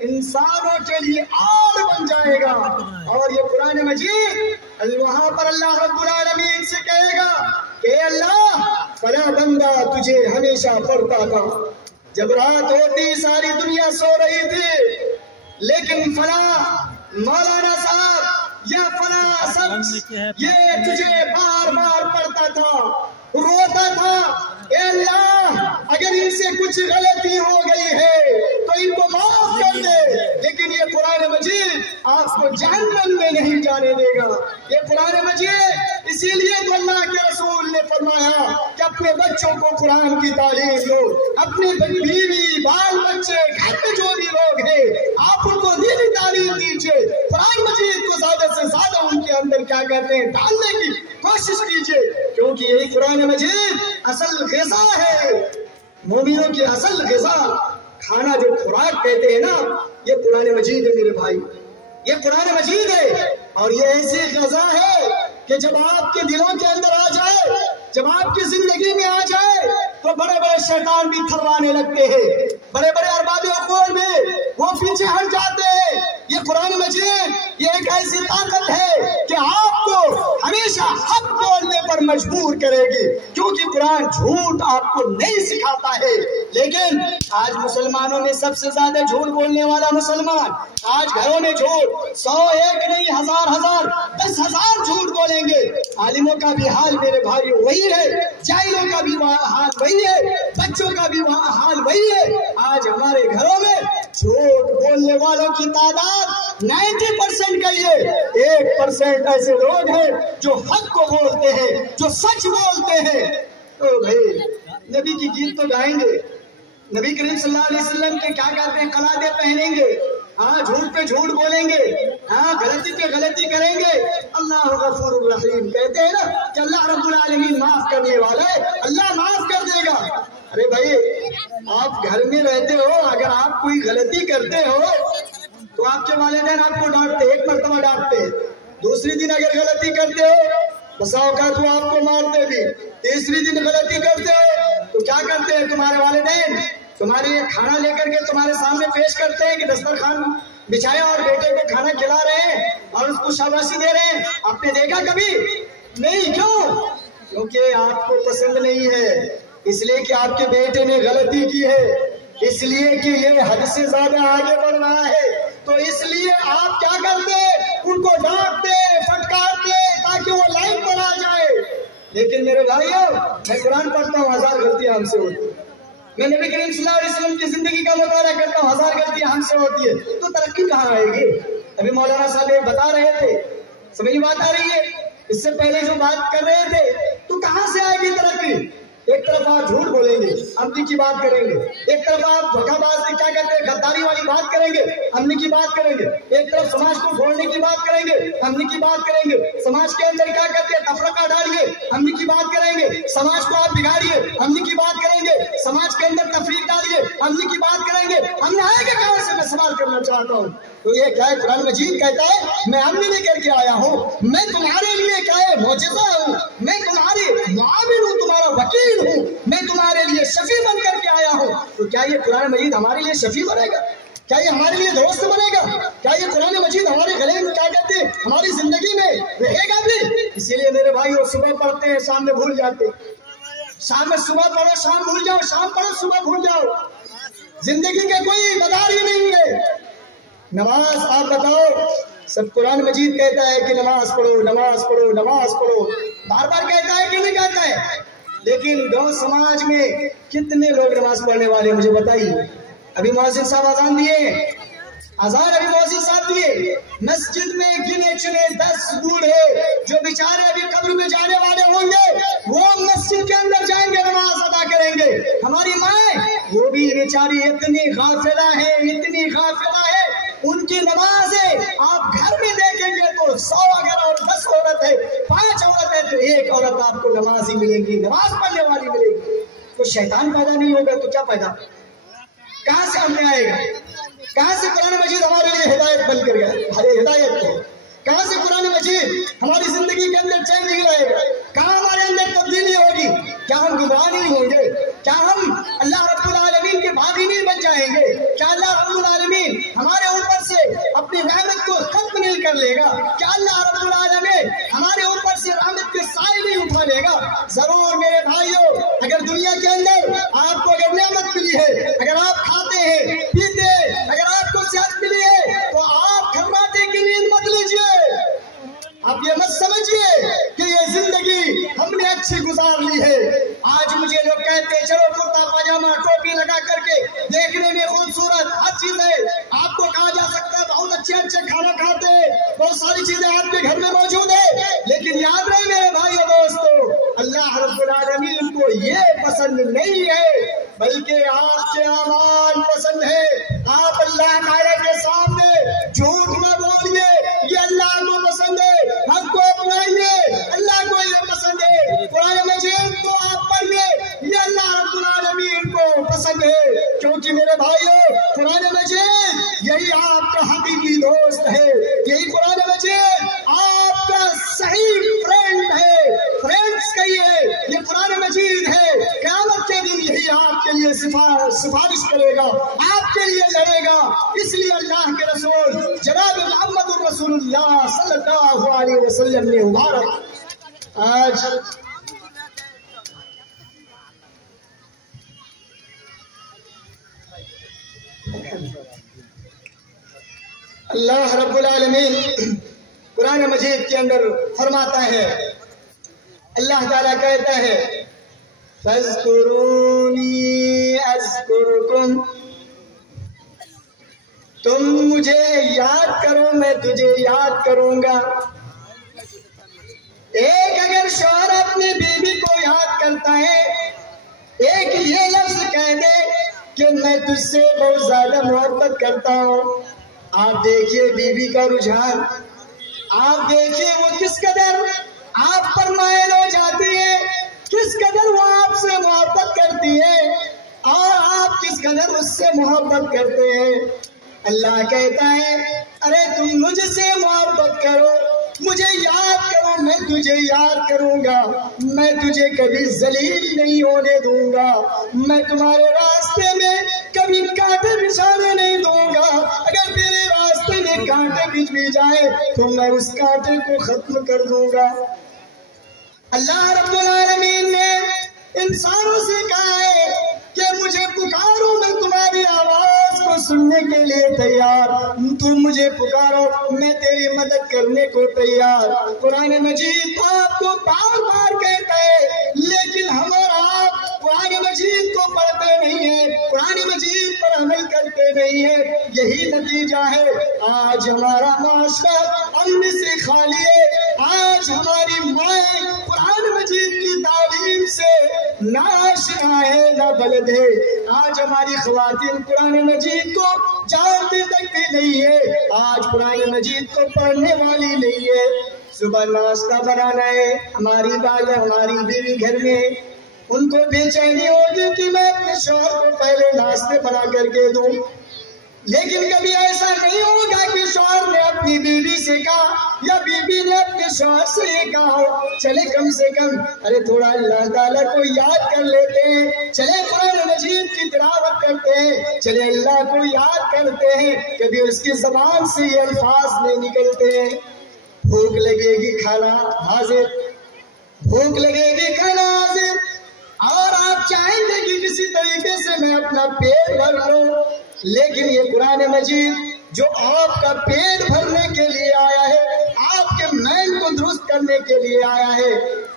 انسانوں کے لیے آڑ بن جائے گا. اور یہ قرآن مجید وہاں پر اللہ رب العالمین سے کہے گا کہ اللہ فلاں بندہ تجھے ہمیشہ پڑھتا تھا، جب رات ہوتی ساری دنیا سو رہی تھی، لیکن فلاں مولانا صاحب یا فلاں شخص یہ تجھے بار بار پڑھتا تھا، روتا تھا. اے اللہ اگر ان سے کچھ غلطی ہو گئی ہے تو ان کو معاف کر دے. لیکن یہ قرآن مجید آپ کو جہنم میں نہیں جانے دے گا. یہ قرآن مجید اسی لیے تو اللہ کے رسول نے فرمایا کہ اپنے بچوں کو قرآن کی تعلیم دو، اپنے بیوی بال بچے گھر میں جو بھی لوگ ہیں آپ ان کو دینی تعلیم دیجیے. قرآن مجید کو زیادہ سے زیادہ ان کے اندر کیا کہتے ہیں ڈالنے کی کوشش کیجیے، کیونکہ یہی قرآن مجید اصل غذا ہے. مومنوں کی اصل غذا کھانا جو خوراک کہتے ہیں نا، یہ قرآن مجید ہے میرے بھائی، یہ قرآن مجید ہے. اور یہ ایسی غذا ہے کہ جب آپ کے دلوں کے اندر آ جائے، جب آپ کی زندگی میں آ جائے تو بڑے بڑے شیطان بھی تھروانے لگتے ہیں، بڑے بڑے ارباب عقول میں وہ پیچھے ہٹ جاتے ہیں. یہ قرآن مجید یہ ایک ایسی طاقت ہے کہ آپ کو ہمیشہ حق بولنے پر مجبور کرے گی، کیونکہ قرآن جھوٹ آپ کو نہیں سکھاتا ہے. لیکن آج مسلمانوں میں سب سے زیادہ جھوٹ بولنے والا مسلمان، آج گھروں میں جھوٹ 100 ایک نہیں ہزار 10,000 جھوٹ بولیں گے. عالموں کا بھی حال میرے بھائی وہی ہے، جاہلوں کا بھی حال وہی ہے، بچوں کا بھی حال وہی ہے. آج ہمارے گھروں میں جھوٹ بولنے والوں کی تعداد 90% کہیے، 1% ایسے لوگ ہیں جو حق کو بولتے ہیں، جو سچ بولتے ہیں. تو بھائی نبی کی گیت تو گائیں گے، نبی کریم صلی اللہ علیہ وسلم کے کیا کہتے ہیں قلادے پہنیں گے، ہاں جھوٹ پہ جھوٹ بولیں گے، ہاں غلطی پہ غلطی کریں گے. اللہ غفور الرحیم کہتے ہیں نا کہ اللہ رب العالمین معاف کرنے والا ہے، اللہ معاف کر دے گا. ارے بھائی آپ گھر میں رہتے ہو، اگر آپ کوئی غلطی کرتے ہو تو آپ کے والدین آپ کو ڈانٹتے، ایک مرتبہ ڈانٹتے، دوسری دن اگر غلطی کرتے ہو بسا اوقات وہ آپ کو مارتے بھی، تیسری دن غلطی کرتے ہو تو کیا کرتے ہیں تمہارے والدین؟ تمہارے لیے کھانا لے کر کے تمہارے سامنے پیش کرتے ہیں کہ دسترخوان بچھایا اور بیٹے کو کھانا کھلا رہے ہیں اور اس کو شاباشی دے رہے ہیں. آپ نے دیکھا کبھی نہیں؟ کیوں؟ کیونکہ آپ کو پسند نہیں ہے، اس لیے کہ آپ کے بیٹے نے غلطی کی ہے، اس لیے کہ یہ حد سے زیادہ آگے بڑھ رہا ہے، تو اس لیے آپ کیا کرتے ان کو ڈانٹتے پھٹکارتے تاکہ وہ لائن پر آ جائے. لیکن میرے بھائیو میں قرآن پڑھتا ہوں، 1000 غلطیاں ہم سے ہوتی ہیں. میں نبی کریم صلی اللہ علیہ وسلم کی زندگی کا مطالعہ کرتا ہوں، 1000 غلطیاں ہم سے ہوتی ہے، تو ترقی کہاں آئے گی؟ ابھی مولانا صاحب بتا رہے تھے، سمجھ بات آ رہی ہے؟ اس سے پہلے جو بات کر رہے تھے تو کہاں سے آئے گی ترقی؟ ایک طرف آپ جھوٹ بولیں گے، امنی کی بات کریں گے، ایک طرف آپ دھوکہ باز کیا کہتے ہیں غداری والی بات کریں گے، امنی کی بات کریں گے، ایک طرف سماج کو پھوڑنے کی بات کریں گے، امنی کی بات کریں گے، سماج کے اندر کیا کہتے ہیں تفرقہ ڈالیے، امنی کی بات کریں گے، سماج کو آپ بگاڑیے، امنی کی بات کریں گے، سماج کے اندر تفریق ڈالیے، امنی کی بات کریں گے. ہم نے آئے کہ کہاں سے میں سوال کرنا چاہتا ہوں، تو یہ کیا ہے قرآن مجید کہتا ہے میں امن لے کر کے آیا ہوں، میں تمہارے لیے کیا ہے معجزہ ہوں، میں تمہاری معاون ہوں، تمہارا وکیل ہوں، میں تمہارے لیے شفیع بن کر کے آیا ہوں. تو کیا یہ قرآن مجید ہمارے لیے شفیع بنے گا؟ کیا یہ ہمارے لیے دوست بنے گا؟ کیا یہ قرآن مجید ہمارے گلے میں کیا کہتے ہیں ہماری زندگی میں رہے گا بھی؟ اسی لیے میرے بھائی وہ صبح پڑھتے ہیں شام میں بھول جاتے، شام میں صبح پڑھو شام بھول جاؤ، شام پڑھو صبح بھول جاؤ. زندگی کے کوئی مدار ہی نہیں ہے. نماز آپ بتاؤ، سب قرآن مجید کہتا ہے کہ نماز پڑھو نماز پڑھو نماز پڑھو، بار بار کہتا ہے کہ نہیں کہتا ہے؟ لیکن گاؤں سماج میں کتنے لوگ نماز پڑھنے والے مجھے بتائیے. ابھی مؤذن صاحب اذان دیے، اذان ابھی مؤذن صاحب دیے، مسجد میں گنے چنے 10 بوڑھے جو بیچارے ابھی قبر میں جانے والے ہوں گے وہ مسجد کے اندر جائیں گے، نماز ادا کریں گے. ہماری مائیں وہ بھی بیچاری اتنی غافلہ ہے، اتنی غافلہ ہے، ان کی نمازیں آپ گھر میں دیکھیں گے تو 100 اگر اور 10 عورت ہے 5 عورت ہے تو 1 عورت آپ کو نماز ہی ملے گی، نماز پڑھنے والی ملے گی. تو شیطان پیدا نہیں ہوگا تو کیا پیدا؟ کہاں سے ہم نے آئے گا؟ کہاں سے قرآن مجید ہمارے لیے ہدایت بن کر گیا؟ ہدایت کو کہاں سے قرآن مجید ہماری زندگی کے اندر چینج لائے گا؟ کہاں ہمارے اندر تبدیلی ہوگی؟ کیا ہم گمراہ نہیں ہوں گے؟ کیا ہم اللہ رب العالمین کے باغی نہیں بن جائیں گے؟ کیا اللہ رب العالمین ہمارے اوپر سے اپنی رحمت کو ختم نہیں کر لے گا؟ کیا اللہ رب العالمین ہمارے اوپر سے رحمت کے سائے نہیں اٹھا لے گا؟ ضرور میرے بھائیوں، اگر دنیا کے اندر آپ کو اگر نعمت ملی ہے، اگر آپ کھاتے ہیں پیتے ہیں، اگر آپ کو صحت ملی ہے، تو آپ کھرماتے کی نیند مت لیجیے۔ آپ یہ مت سمجھیے کہ یہ زندگی ہم نے اچھی گزار لی ہے۔ آج مجھے لوگ کہتے ہیں چلو کرتا پاجامہ ٹوپی لگا کر کے دیکھنے میں خوبصورت ہر چیز ہے، آپ کو کہا جا سکتا ہے بہت اچھے کھانا کھاتے ہیں، بہت ساری چیزیں آپ کے گھر میں موجود ہے، لیکن یاد رہے میرے بھائیو دوستو، اللہ رب العالمین کو یہ پسند نہیں ہے، بلکہ آپ کے اعمال پسند ہے۔ آپ اللہ تعالیٰ کے سامنے جھوٹ نہ بولیے، یہ اللہ کو پسند ہے۔ حق کو اپنائیے، اللہ کو یہ پسند ہے۔ قرآن مجید کو آپ پڑھیے، یہ اللہ رب العالمین کو پسند ہے، کیونکہ میرے بھائیو قرآن مجید یہی آپ کا حقیقی دوست ہے، یہی قرآن مجید آپ کا صحیح فرینڈ ہے، فرینڈز کہیے، یہ قرآن مجید ہے۔ قیامت کے دن یہی آپ کے لیے سفارش کرے گا، آپ کے لیے لڑے گا۔ اس لیے اللہ کے رسول جناب محمد رسول اللہ صلی اللہ علیہ وسلم نے مبارک آج اللہ رب العالمین قرآن مجید کے اندر فرماتا ہے، اللہ تعالیٰ کہتا ہے فَاذْكُرُونِي أَذْكُرْكُمْ، تم مجھے یاد کرو میں تجھے یاد کروں گا۔ ایک اگر شوہر اپنی بیوی کو یاد کرتا ہے، ایک یہ لفظ کہہ دے کہ میں تجھ سے بہت زیادہ محبت کرتا ہوں، آپ دیکھیے بیوی کا رجحان، آپ دیکھیے وہ کس قدر آپ پر مائل ہو جاتی ہے، کس قدر وہ آپ سے محبت کرتی ہے اور آپ کس قدر اس سے محبت کرتے ہیں۔ اللہ کہتا ہے ارے تم مجھ سے محبت کرو، مجھے یاد کرو، میں تجھے یاد کروں گا، میں تجھے کبھی ذلیل نہیں ہونے دوں گا، میں تمہارے راستے میں کبھی کانٹے بچھانے نہیں دوں گا، اگر تیرے راستے میں کانٹے بچھ بھی جائے تو میں اس کانٹے کو ختم کر دوں گا۔ اللہ رب العالمین نے انسانوں سے کہا ہے کہ مجھے پکارو، میں تمہاری آواز کو سننے کے لیے تیار، تم مجھے پکارو میں تیری مدد کرنے کو تیار۔ قرآن مجید آپ کو بار بار کہتا ہے، لیکن ہم اور آپ قرآن مجید کو پڑھتے نہیں ہیں، قرآن مجید پر عمل کرتے نہیں ہیں، یہی نتیجہ ہے آج ہمارا معاشرہ امن سے خالی ہے، آج ہماری مائیں قرآن مجید کی تعلیم سے نہ آشنا ہے نہ بلد ہے، آج ہماری خواتین قرآن مجید کو جانتے تک بھی نہیں ہے، آج قرآن مجید کو پڑھنے والی نہیں ہے۔ صبح ناشتہ بنانا ہے، ہماری والدہ ہماری بیوی گھر میں، ان کو بے چینی ہوگی کہ میں اپنے شوہر کو پہلے ناشتے بنا کر کے دوں، لیکن کبھی ایسا نہیں ہوگا کہ شوہر نے اپنی بیوی سے کہا یا بیوی نے اپنے شوہر سے یہ کہا ہو چلے کم سے کم ارے تھوڑا اللہ تعالیٰ کو یاد کر لیتے ہیں، چلے قرآن مجید کی تلاوت کرتے ہیں، چلے اللہ کو یاد کرتے ہیں، کبھی اس کی زبان سے یہ الفاظ نہیں نکلتے ہیں۔ بھوک لگے گی کھانا حاضر، بھوک لگے گی کھانا حاضر، اور آپ چاہیں گے کہ کسی طریقے سے میں اپنا پیٹ بھر لوں، لیکن یہ قرآن مجید جو آپ کا پیٹ بھرنے کے لیے آیا ہے، آپ کے مین کو درست کرنے کے لیے آیا ہے،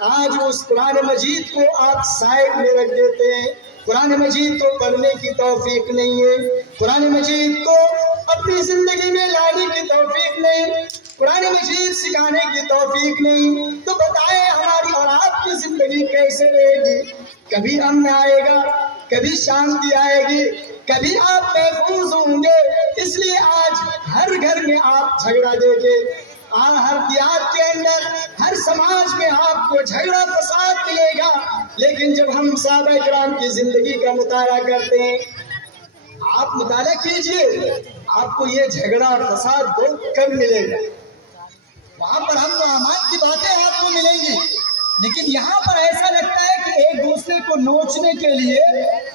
آج اس قرآن مجید کو آپ سائڈ میں رکھ دیتے ہیں، قرآن مجید کو پڑھنے کی توفیق نہیں ہے، قرآن مجید کو اپنی زندگی میں لانے کی توفیق نہیں، قرآن مجید سکھانے کی توفیق نہیں، تو بتائیں ہماری اور آپ کی زندگی کیسے رہے گی؟ کبھی امن آئے گا، کبھی شانتی آئے گی، کبھی آپ محفوظ ہوں گے۔ اس لیے آج ہر گھر میں آپ جھگڑا دیکھیں، ہر دیہات کے اندر ہر سماج میں آپ کو جھگڑا فساد ملے گا، لیکن جب ہم صحابہ کرام کی زندگی کا مطالعہ کرتے ہیں، آپ مطالعہ کیجئے، آپ کو یہ جھگڑا اور فساد بہت کم ملے گا، وہاں پر ہم و امان کی باتیں آپ کو ملیں گی، لیکن یہاں پر ایسا لگتا ہے کہ ایک دوسرے کو نوچنے کے لیے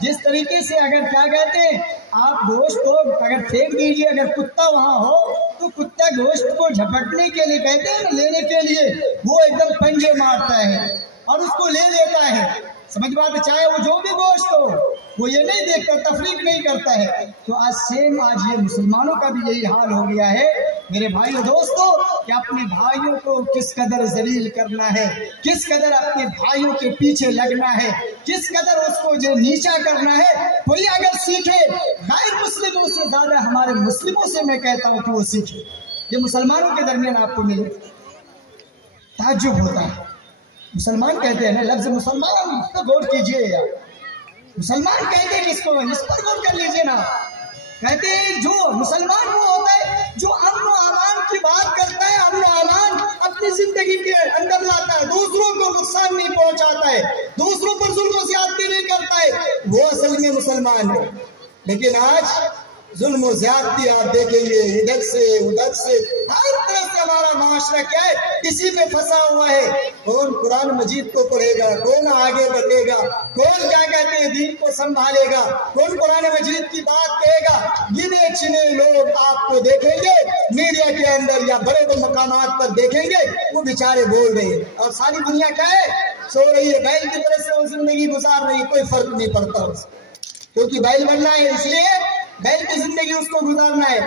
جس طریقے سے اگر کیا کہتے ہیں آپ گوشت کو اگر پھینک دیجیے، اگر کتا وہاں ہو تو کتا گوشت کو جھپٹنے کے لیے کہتے ہیں نا، لینے کے لیے وہ ایک دم پنجے مارتا ہے اور اس کو لے لیتا ہے، سمجھ بات ہے، چاہے وہ جو بھی گوشت ہو، وہ یہ نہیں دیکھتا، تفریق نہیں کرتا ہے۔ تو آج یہ مسلمانوں کا بھی یہی حال ہو گیا ہے میرے بھائیو دوستو، کہ اپنے بھائیوں کو کس قدر ذلیل کرنا ہے، کس قدر اپنے بھائیوں کے پیچھے لگنا ہے، کس قدر اس کو جو نیچا کرنا ہے۔ کوئی اگر سیکھے غیر مسلموں سے زیادہ ہمارے مسلموں سے میں کہتا ہوں کہ وہ سیکھے، یہ مسلمانوں کے درمیان آپ کو ملے، تعجب ہوتا ہے۔ مسلمان کہتے ہیں نا، لفظ مسلمان تو غور کیجئے یار، مسلمان کہتے ہیں کس کو، اس پر غور کر لیجئے نا۔ کہتے ہیں جو مسلمان وہ ہوتا ہے جو امن و امان کی بات کرتا ہے، امن و امان اپنی زندگی کے اندر لاتا ہے، دوسروں کو نقصان نہیں پہنچاتا ہے، دوسروں پر ظلم و زیادتی نہیں کرتا ہے، وہ اصل میں مسلمان ہے۔ لیکن آج ظلم و زیادتی آپ دیکھیں گے، ادھر سے ادھر سے ہر طرف سے ہمارا معاشرہ کیا ہے، اسی میں پھنسا ہوا ہے۔ کون قرآن مجید کو پڑھے گا، کون آگے بڑھے گا، کون کیا کہتے ہیں دین کو سنبھالے گا، کون قرآن مجید کی بات کہے گا۔ گنے چنے لوگ آپ کو دیکھیں گے میڈیا کے اندر یا بڑے بڑے مقامات پر دیکھیں گے، وہ بیچارے بول رہے ہیں، اور ساری دنیا کیا ہے، سو رہی ہے، بیل کی طرح سے وہ زندگی گزار رہی ہے، کوئی فرق نہیں پڑتا اس کیونکہ بیل بننا ہے، اس لیے بیل کی زندگی اس کو گزارنا ہے،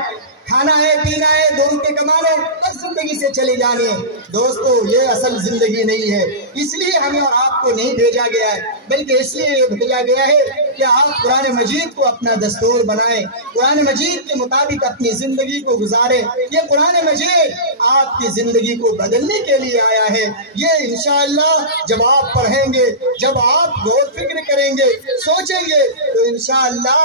کھانا ہے، پینا ہے، 2 روپے کمانا ہے، بس زندگی سے چلی جانی ہے۔ دوستو یہ اصل زندگی نہیں ہے، اس لیے ہمیں اور آپ کو نہیں بھیجا گیا ہے، بلکہ اس لیے بھیجا گیا ہے کہ آپ قرآن مجید کو اپنا دستور بنائیں، قرآن مجید کے مطابق اپنی زندگی کو گزاریں۔ یہ قرآن مجید آپ کی زندگی کو بدلنے کے لیے آیا ہے۔ یہ انشاءاللہ جب آپ پڑھیں گے، جب آپ غور فکر کریں گے، سوچیں گے، تو انشاءاللہ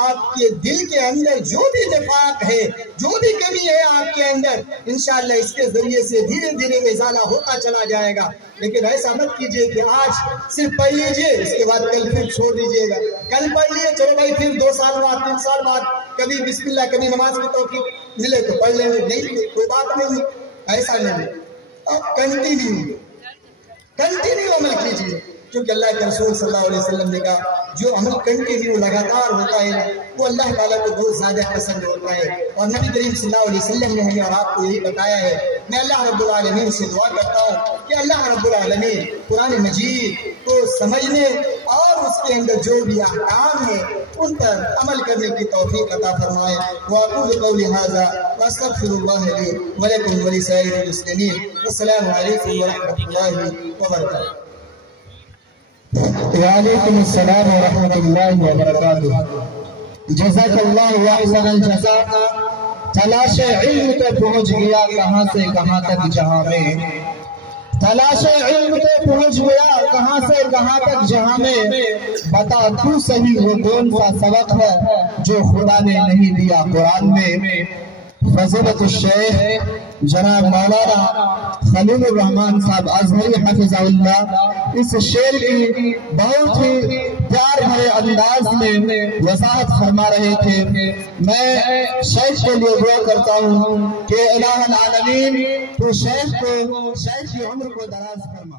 آپ کے دل کے اندر جو بھی نفاق ہے، جو بھی کمی ہے آپ کے اندر، انشاءاللہ اس کے ذریعے سے دھیرے دھیرے ازالہ ہوتا چلا جائے گا۔ لیکن ایسا مت کیجئے کہ آج صرف پڑھ لیجئے، اس کے بعد کل پھر چھوڑ دیجئے گا، کل پڑھ لیے چلو بھائی پھر 2 سال بعد 3 سال بعد کبھی بسم اللہ کبھی نماز کی توفیق ملے تو پڑھ لیں گے، نہیں کوئی بات نہیں، ایسا نہیں، کنٹینیو عمل کیجئے، کیونکہ اللہ کے رسول صلی اللہ علیہ وسلم نے کہا جو عمل کنٹینیو لگاتار ہوتا ہے وہ اللہ تعالیٰ کو بہت زیادہ پسند ہوتا ہے، اور نبی کریم صلی اللہ علیہ وسلم نے ہمیں اور آپ کو یہی بتایا ہے۔ میں اللہ رب العالمین سے دعا کرتا ہوں کہ اللہ رب العالمین قرآن مجید کو سمجھنے اور اس کے اندر جو بھی احکام ہیں ان پر عمل کرنے کی توفیق عطا فرمائے۔ وَأَقُولُ قَوْلِي هَذَا وَأَسْتَغْفِرُ اللَّهَ لِي وَلَكُمْ وَلِسَائِرِ الْمُسْلِمِينَ وَالسَّلَامُ عَلَيْكُمْ وَرَحْمَةُ اللَّهِ وَبَرَكَاتُهُ۔ وعلیکم السلام ورحمۃ اللہ وبرکاتہ۔ جزاک اللہ احسن الجزاء۔ تلاش علم تو پہنچ گیا کہاں سے کہاں تک جہاں میں، تلاش علم تو پہنچ گیا کہاں سے کہاں تک جہاں میں، بتا تو صحیح وہ کون سا سبق ہے جو خدا نے نہیں دیا قرآن میں۔ فضیلت الشیخ جناب مولانا خلیل الرحمن صاحب ازہری حفظہ اللہ اس شعر کی بہت ہی پیار بھرے انداز میں وضاحت فرما رہے تھے۔ میں شیخ کے لیے دعا کرتا ہوں کہ الہ العالمین تو شیخ کی عمر کو دراز فرما۔